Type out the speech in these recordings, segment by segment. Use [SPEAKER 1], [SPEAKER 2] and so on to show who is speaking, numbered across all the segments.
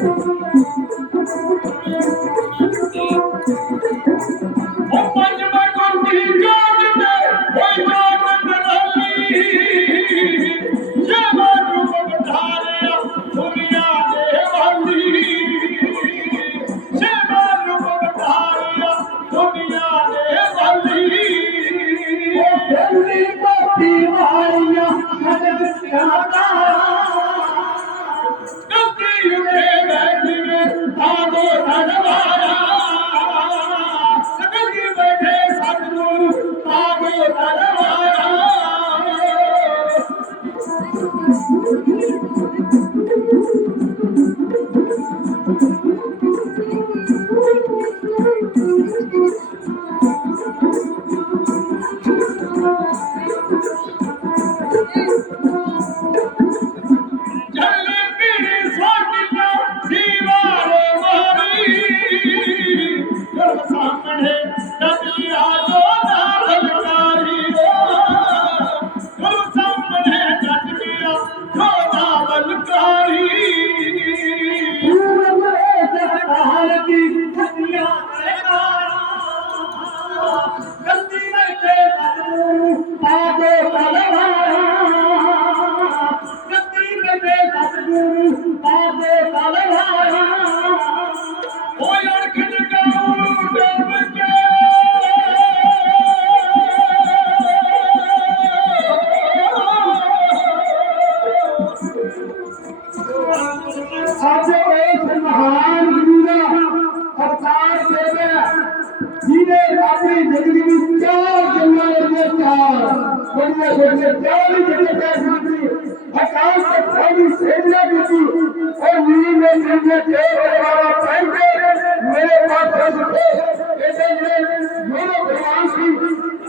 [SPEAKER 1] gracias.
[SPEAKER 2] जीने आपने जल्दी में चार जन्मों में चार जन्मों में जन्मों चार ही जन्मों का जीते हजार से चालीस सेंडिया जीते और नीली में नीली में चार और बारा पाइप के मेरे पास बस तो ऐसे ये मेरे पास ही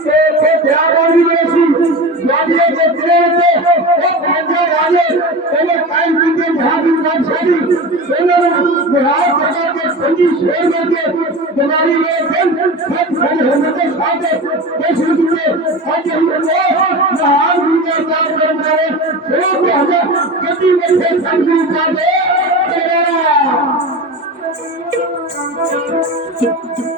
[SPEAKER 2] से से ज्यादा भी नहीं थी यादें तो तेरे से एक बंदा वाले جي شور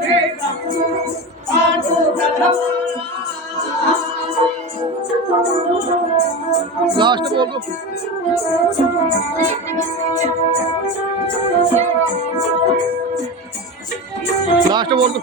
[SPEAKER 1] Last
[SPEAKER 3] oldu. Last oldu.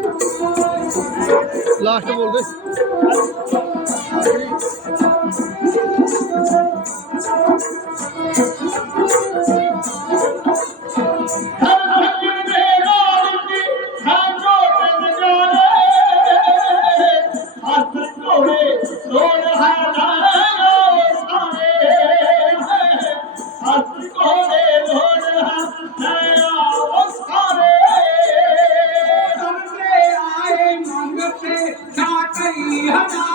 [SPEAKER 3] Lahtım oldu.
[SPEAKER 1] you have to